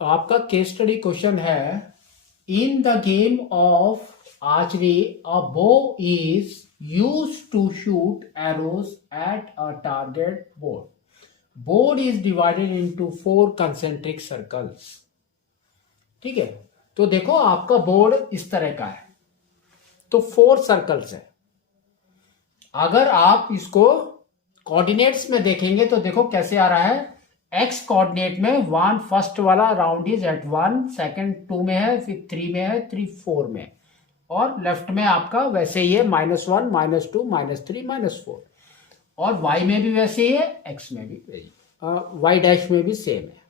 आपका case study question है, in the game of archery a bow is use to shoot arrows at a target board. Board is divided into 4 concentric circles. ठीक है, तो देखो आपका board इस तरह का है, तो 4 सर्कल्स है। अगर आप इसको कोऑर्डिनेट्स में देखेंगे तो देखो कैसे आ रहा है। एक्स कोऑर्डिनेट में 1 फर्स्ट वाला राउंड इज एट 1, सेकंड 2 में है, फिर 3 में है, 3 4 में, और लेफ्ट में आपका वैसे ही है -1 -2 -3 -4, और y में भी वैसे ही है, x में भी, y डैश में भी सेम है।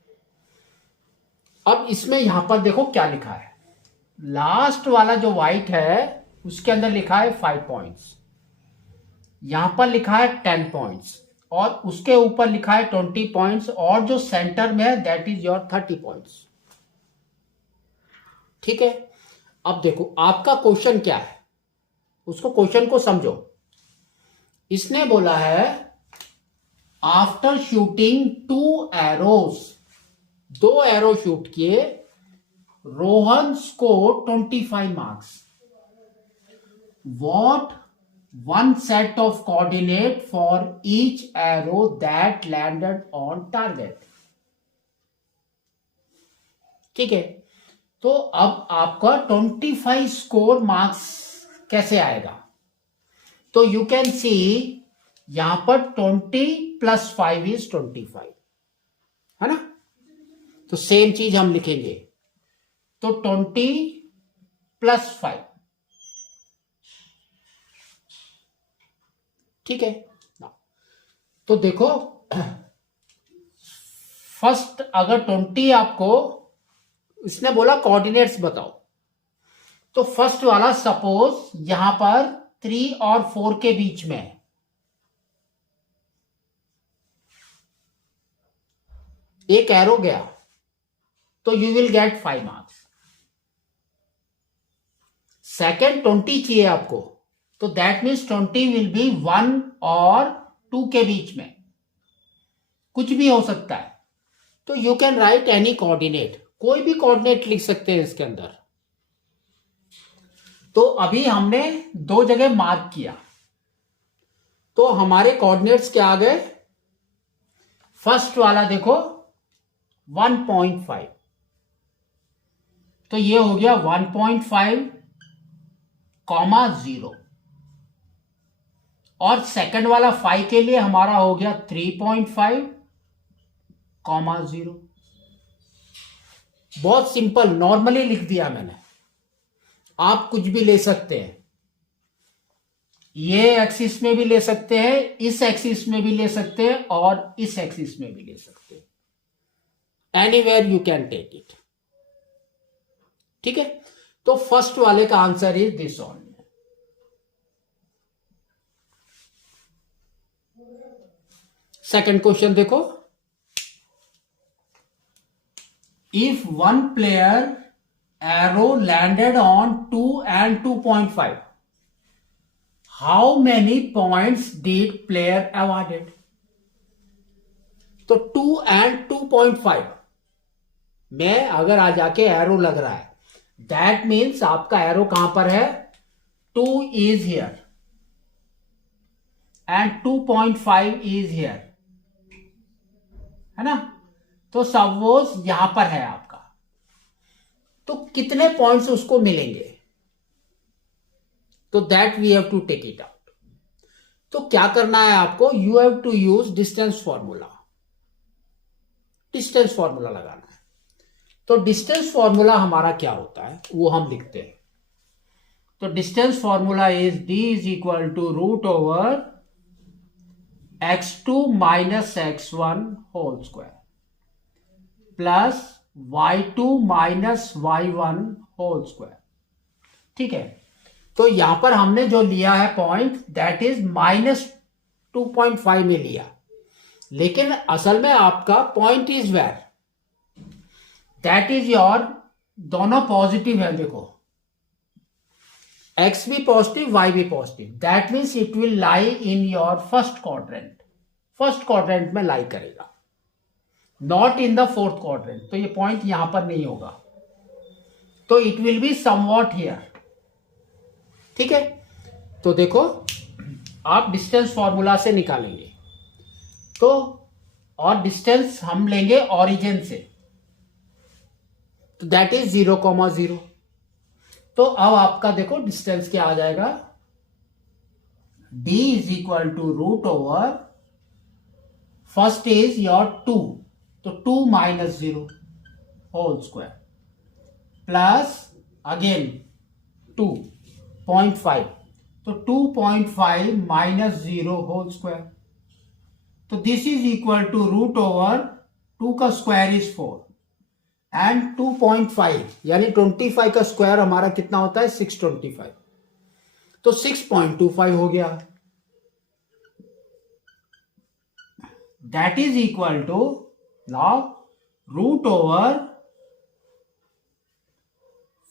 अब इसमें यहां पर देखो क्या लिखा है। लास्ट वाला जो व्हाइट है उसके अंदर लिखा है 5 पॉइंट्स, यहां पर लिखा है 10 पॉइंट्स, और उसके ऊपर लिखा है 20 पॉइंट्स, और जो सेंटर में है दैट इज योर 30 पॉइंट्स। ठीक है, अब देखो आपका क्वेश्चन क्या है, उसको क्वेश्चन को समझो। इसने बोला है after shooting 2 arrows, 2 arrow shoot किए, Rohan score 25 marks. What one set of coordinate for each arrow that landed on target। ठीक है, तो अब आपका 25 स्कोर मार्क्स कैसे आएगा? तो यू कैन सी यहां पर 20 + 5 इज 25, है ना। तो सेम चीज हम लिखेंगे, तो 20 + 5। ठीक है, तो देखो फर्स्ट अगर 20 आपको इसने बोला कोऑर्डिनेट्स बताओ, तो फर्स्ट वाला सपोज यहां पर 3 और 4 के बीच में है, एक एरो गया, तो you will gate 5 marks. Second 20 चाहिए आपको, तो दैट मीन्स 20 विल बी 1 और 2 के बीच में, कुछ भी हो सकता है। तो you can write any coordinate, कोई भी कोऑर्डिनेट लिख सकते हैं इसके अंदर। तो अभी हमने 2 जगह मार्क किया, तो हमारे कोऑर्डिनेट्स क्या आ गए। फर्स्ट वाला देखो 1.5, तो ये हो गया 1.5, 0, और सेकंड वाला 5 के लिए हमारा हो गया 3.5, 0। बहुत सिंपल, नॉर्मली लिख दिया मैंने। आप कुछ भी ले सकते हैं, ये एक्सिस में भी ले सकते हैं, इस एक्सिस में भी ले सकते हैं, और इस एक्सिस में भी ले सकते हैं। Anywhere you can take it. ठीक है, तो फर्स्ट वाले का answer is this on. Second question देखो, if one player arrow landed on 2 and 2.5, how many points did player awarded? तो 2 and 2.5 में अगर आ जाके एरो लग रहा है, दैट मीन्स आपका एरो कहां पर है, 2 is here and 2.5 is here, है ना। तो सपोज यहां पर है आपका, तो कितने पॉइंट्स उसको मिलेंगे? तो that we have to take it out. तो क्या करना है आपको, you have to use distance formula. Distance formula लगाना है। तो डिस्टेंस फॉर्मूला हमारा क्या होता है वो हम लिखते हैं। तो distance formula is d is equal to √/(x2 - x1) whole square plus y2 - y1 whole square. ठीक है, तो यहां पर हमने जो लिया है पॉइंट, दैट इज -2.5 में लिया, लेकिन असल में आपका point is where, that is your, दोनों पॉजिटिव है। देखो x भी पॉजिटिव, y भी positive, that means it will lie in your first quadrant. First quadrant में लाई करेगा। Not in the fourth quadrant, तो ये पॉइंट यहां पर नहीं होगा, तो it will be somewhat here. ठीक है, तो देखो आप डिस्टेंस फॉर्मूला से निकालेंगे, तो और डिस्टेंस हम लेंगे ओरिजिन से, तो दैट इज 0,0। तो अब आपका देखो डिस्टेंस क्या आ जाएगा, d is equal to root over, first is your 2, तो 2 minus 0 whole square plus again 2.5, तो 2.5 माइनस 0 होल स्क्वायर, तो this is equal to root over 2 का स्क्वायर इज 4 एंड 2.5 यानी 25 का स्क्वायर हमारा कितना होता है 625, तो 6.25 हो गया, that is equal to now root over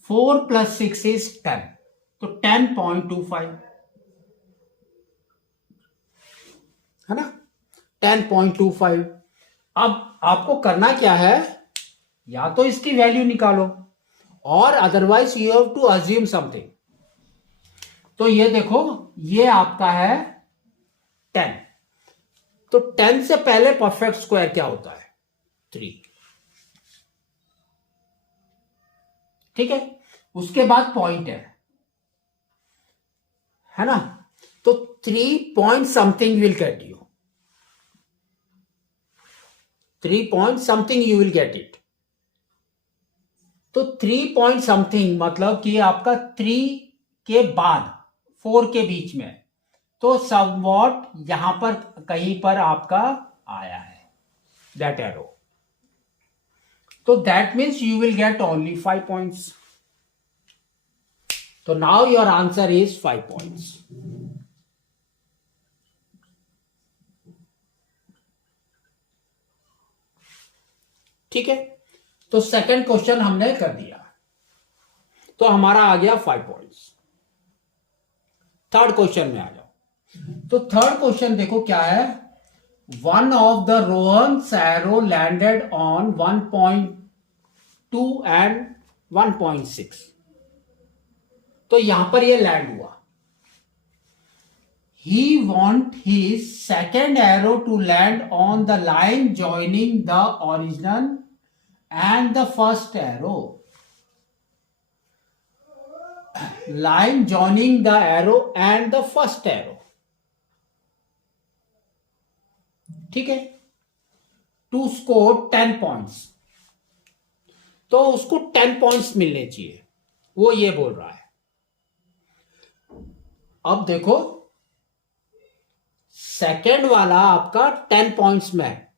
4 plus 6 is 10, तो 10.25 है ना, 10.25। अब आपको करना क्या है, या तो इसकी वैल्यू निकालो और otherwise you have to assume something. तो ये देखो ये आपका है 10, तो 10 से पहले परफेक्ट स्क्वायर क्या होता है 3, ठीक है, उसके बाद पॉइंट है ना, तो 3 point something will get you, 3 point something you will get it, तो 3 पॉइंट समथिंग मतलब कि आपका 3 के बाद 4 के बीच में, तो समवॉट यहां पर कहीं पर आपका आया है दैट एरो, तो that means you will get only 5 points, तो now your answer is 5 points. ठीक है, तो सेकंड क्वेश्चन हमने कर दिया, तो हमारा आ गया 5 पॉइंट्स। थर्ड क्वेश्चन में आ जाओ, तो थर्ड क्वेश्चन देखो क्या है, one of the Rohan's arrow landed on 1.2 and 1.6, तो यहां पर ये लैंड हुआ, he want his second arrow to land on the line joining the original and the first arrow, line joining the arrow and the first arrow, ठीक है, to score 10 points, तो उसको 10 points मिलने चाहिए, वो ये बोल रहा है। अब देखो सेकेंड वाला आपका 10 पॉइंट्स में है,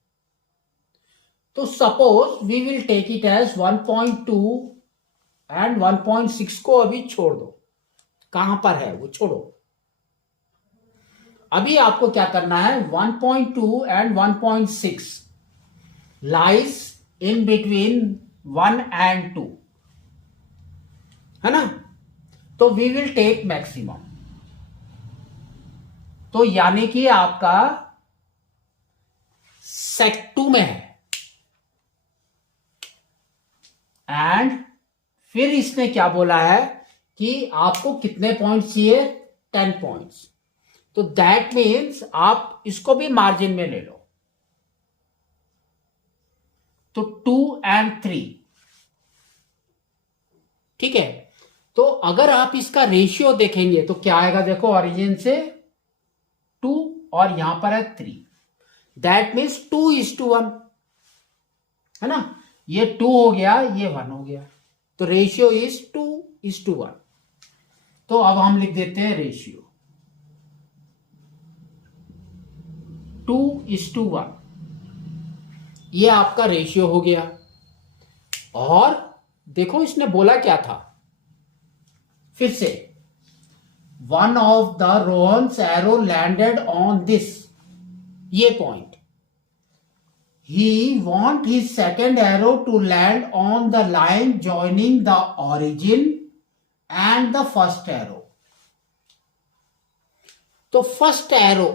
तो suppose we will take it as 1.2 and 1.6 को अभी छोड़ दो, कहां पर है वो छोड़ो, अभी आपको क्या करना है 1.2 and 1.6 lies in between 1 and 2 है ना, तो वी विल टेक मैक्सिमम, तो यानी कि आपका सेट 2 में है, एंड फिर इसने क्या बोला है कि आपको कितने पॉइंट्स चाहिए 10 पॉइंट्स, तो दैट मीन्स आप इसको भी मार्जिन में ले लो, तो 2 एंड 3, ठीक है, तो अगर आप इसका रेशियो देखेंगे तो क्या आएगा, देखो ओरिजिन से 2 और यहां पर है 3, दैट मीन्स 2:1 है ना, ये 2 हो गया ये 1 हो गया, तो रेशियो इज 2:1, तो अब हम लिख देते हैं रेशियो 2:1, ये आपका रेशियो हो गया। और देखो इसने बोला क्या था, फिर से one of the Rohan's arrow landed on this, ये point, he want his second arrow to land on the line joining the origin and the first arrow, तो फर्स्ट एरो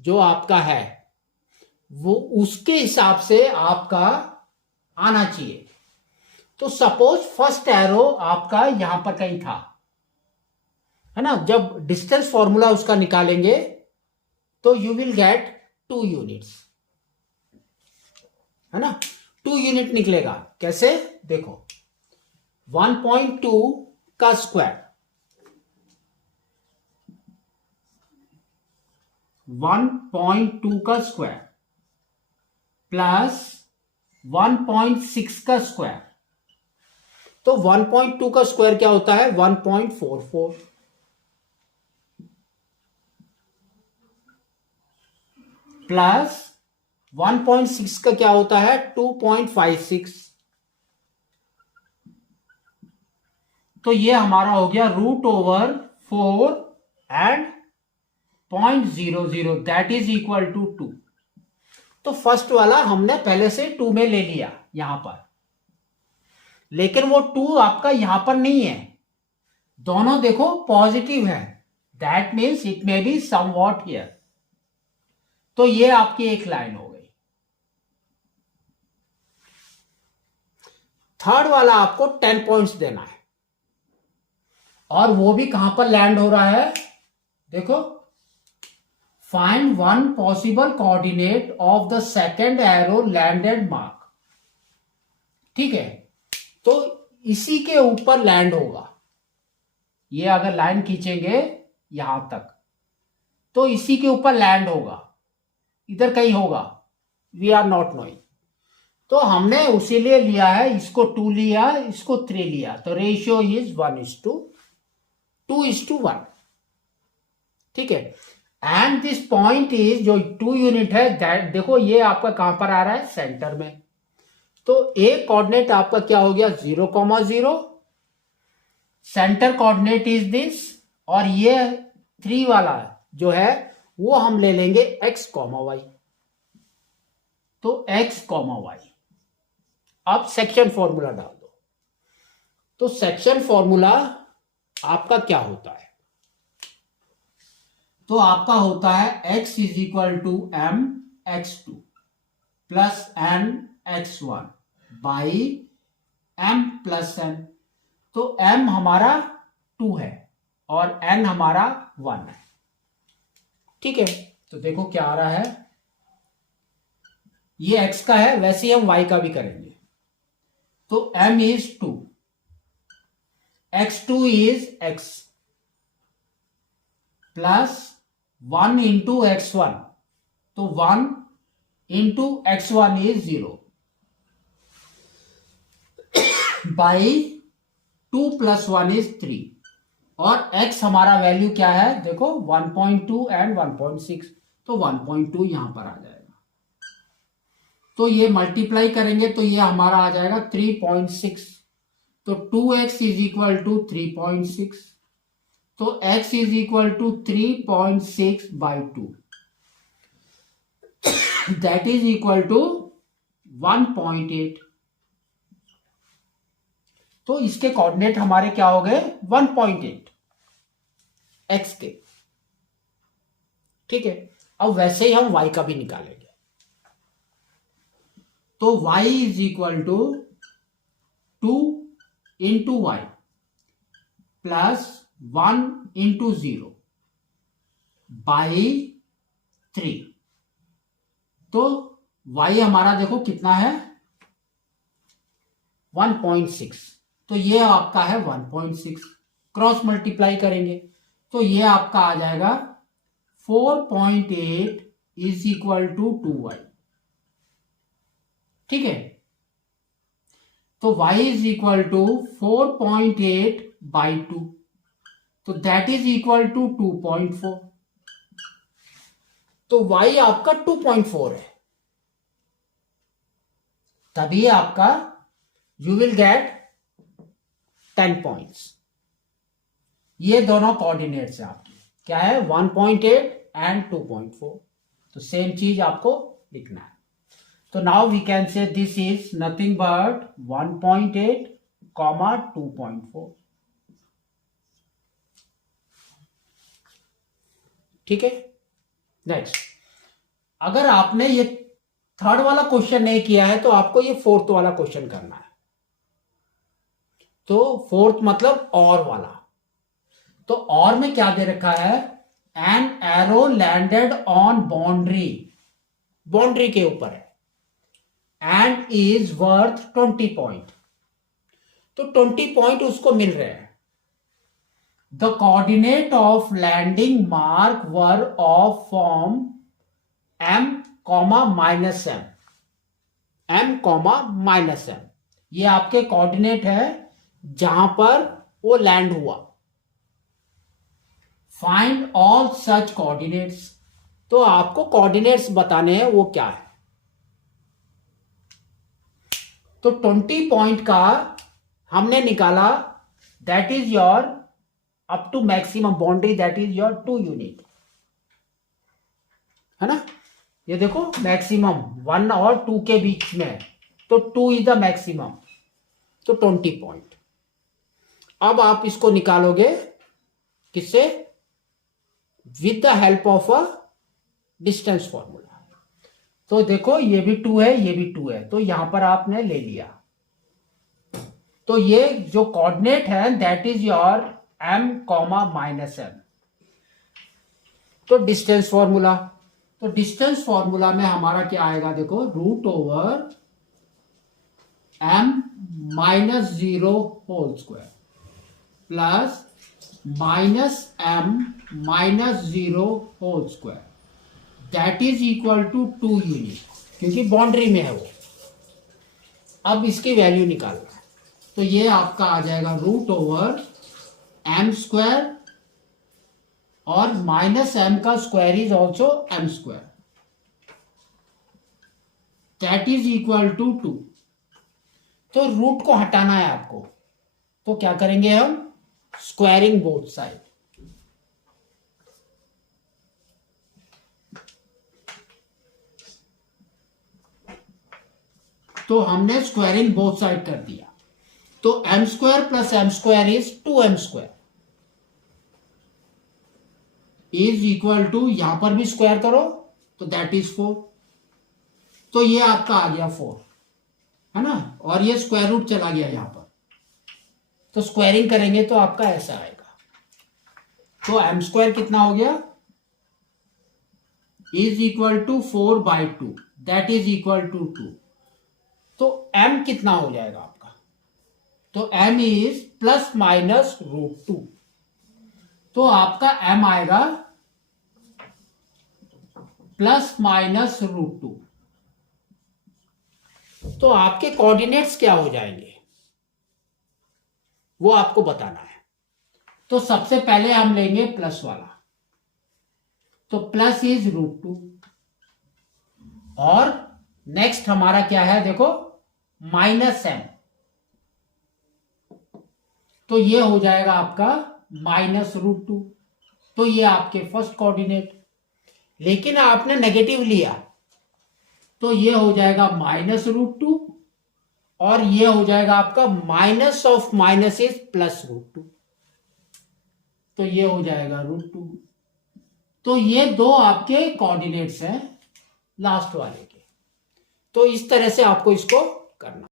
जो आपका है वो उसके हिसाब से आपका आना चाहिए। तो सपोज फर्स्ट एरो आपका यहां पर कहीं था, है ना, जब डिस्टेंस फॉर्मूला उसका निकालेंगे तो यू विल गेट 2 यूनिट्स, है ना। 2 यूनिट निकलेगा कैसे, देखो 1.2 का स्क्वायर, 1.2 का स्क्वायर प्लस 1.6 का स्क्वायर। तो 1.2 का स्क्वायर क्या होता है, 1.44 प्लस 1.6 का क्या होता है, 2.56। तो ये हमारा हो गया √4 and 0.00, that is equal to 2। तो फर्स्ट वाला हमने पहले से 2 में ले लिया यहां पर, लेकिन वो 2 आपका यहां पर नहीं है, दोनों देखो पॉजिटिव है, that means it may be somewhat here. तो ये आपकी एक लाइन हो गई। थर्ड वाला आपको 10 पॉइंट्स देना है, और वो भी कहां पर लैंड हो रहा है, देखो find one possible coordinate of the second arrow landed mark. ठीक है, तो इसी के ऊपर लैंड होगा, ये अगर लाइन खींचेंगे यहां तक तो इसी के ऊपर लैंड होगा, इधर कहीं होगा, वी आर नॉट नोइंग। तो हमने उसी लिए लिया है, इसको 2 लिया, इसको 3 लिया, तो रेशियो इज 1:2:1। ठीक है, एंड दिस पॉइंट इज, जो 2 यूनिट है, दैट देखो ये आपका कहां पर आ रहा है, सेंटर में। तो एक कोऑर्डिनेट आपका क्या हो गया, 0,0, सेंटर कोऑर्डिनेट इज दिस, और ये 3 वाला जो है वो हम ले लेंगे x, y। तो x, y। अब सेक्शन फॉर्मूला डाल दो। तो सेक्शन फॉर्मूला आपका क्या होता है, तो आपका होता है x is equal to m x2 plus n x1 by m plus n। तो m हमारा 2 है और n हमारा 1 है। ठीक है, तो देखो क्या आ रहा है, ये x का है, वैसे ही हम y का भी करेंगे। तो m is 2, x2 is x plus 1 into x1, तो 1 into x1 is 0 by 2 plus 1 is 3, और x हमारा वैल्यू क्या है, देखो 1.2 एंड 1.6, तो 1.2 यहां पर आ जाएगा। तो ये मल्टीप्लाई करेंगे तो ये हमारा आ जाएगा 3.6, तो 2x इज इक्वल टू 3.6, तो x is equal to 3.6 by 2, that is equal to 1.8। तो इसके कोऑर्डिनेट हमारे क्या हो गए, 1.8 x के। ठीक है, अब वैसे ही हम y का भी निकालेंगे। तो y is equal to 2 into y plus 1 into 0 by 3। तो y हमारा देखो कितना है, 1.6, तो ये आपका है 1.6, क्रॉस मल्टीप्लाई करेंगे तो ये आपका आ जाएगा 4.8 इज इक्वल टू 2y। ठीक है, तो y is equal to 4.8 by 2, तो दैट इज इक्वल टू 2.4। तो y आपका 2.4 है, तभी आपका यू विल गेट 10 पॉइंट्स। ये दोनों कोऑर्डिनेट्स है आपकी, क्या है 1.8 एंड 2.4, तो सेम चीज आपको लिखना है। तो now we can say this is nothing but 1.8 comma 2.4। ठीक है, नेक्स्ट, अगर आपने ये थर्ड वाला क्वेश्चन नहीं किया है तो आपको ये फोर्थ वाला क्वेश्चन करना है। तो फोर्थ मतलब और वाला। तो और में क्या दे रखा है, an arrow landed on boundary, boundary के ऊपर है, एंड इज वर्थ 20 पॉइंट। तो 20 पॉइंट उसको मिल रहे हैं। The coordinate of landing mark were of form m, minus m, minus m, ये आपके कोऑर्डिनेट है जहां पर वो लैंड हुआ। फाइंड ऑल सच कोऑर्डिनेट्स, तो आपको कोऑर्डिनेट्स बताने हैं वो क्या है। तो 20 पॉइंट का हमने निकाला, that is your up to maximum boundary, that is your 2 unit, है ना। ये देखो मैक्सिमम 1 और 2 के बीच में, तो 2 इज द मैक्सिमम, तो 20 पॉइंट। अब आप इसको निकालोगे किससे, with the help of a distance formula. तो देखो ये भी 2 है, ये भी 2 है, तो यहां पर आपने ले लिया। तो ये जो कोऑर्डिनेट है that is your m, minus m. तो डिस्टेंस फॉर्मूला, तो डिस्टेंस फॉर्मूला में हमारा क्या आएगा, देखो root over m minus 0 whole square plus minus m minus 0 whole square, that is equal to 2 unit, क्योंकि बाउंड्री में है वो। अब इसकी वैल्यू निकालना है, तो ये आपका आ जाएगा रूट ओवर m स्क्वायर, और माइनस m का square is also m square, that is equal to 2। तो रूट को हटाना है आपको, तो क्या करेंगे हम, स्क्वायरिंग बोथ साइड। तो हमने स्क्वायरिंग बोथ साइड कर दिया, तो m square plus m square is 2m square is equal to, यहां पर भी स्क्वायर करो तो दैट इज 4। तो ये आपका आ गया 4, है ना, और ये स्क्वायर रूट चला गया यहां पर, तो स्क्वायरिंग करेंगे तो आपका ऐसा आएगा। तो m स्क्वायर कितना हो गया, is equal to 4/2, that is equal to 2। तो m कितना हो जाएगा आपका, तो m is plus minus root 2। तो आपका m आएगा प्लस माइनस रूट 2। तो आपके कोऑर्डिनेट्स क्या हो जाएंगे वो आपको बताना है। तो सबसे पहले हम लेंगे प्लस वाला, तो प्लस इज रूट 2, और नेक्स्ट हमारा क्या है, देखो माइनस m, तो ये हो जाएगा आपका माइनस रूट 2। तो ये आपके फर्स्ट कोऑर्डिनेट, लेकिन आपने नेगेटिव लिया तो ये हो जाएगा माइनस रूट 2, और ये हो जाएगा आपका minus of minus is plus root 2, तो ये हो जाएगा रूट 2। तो ये दो आपके कोऑर्डिनेट्स हैं लास्ट वाले के। तो इस तरह से आपको इसको करना।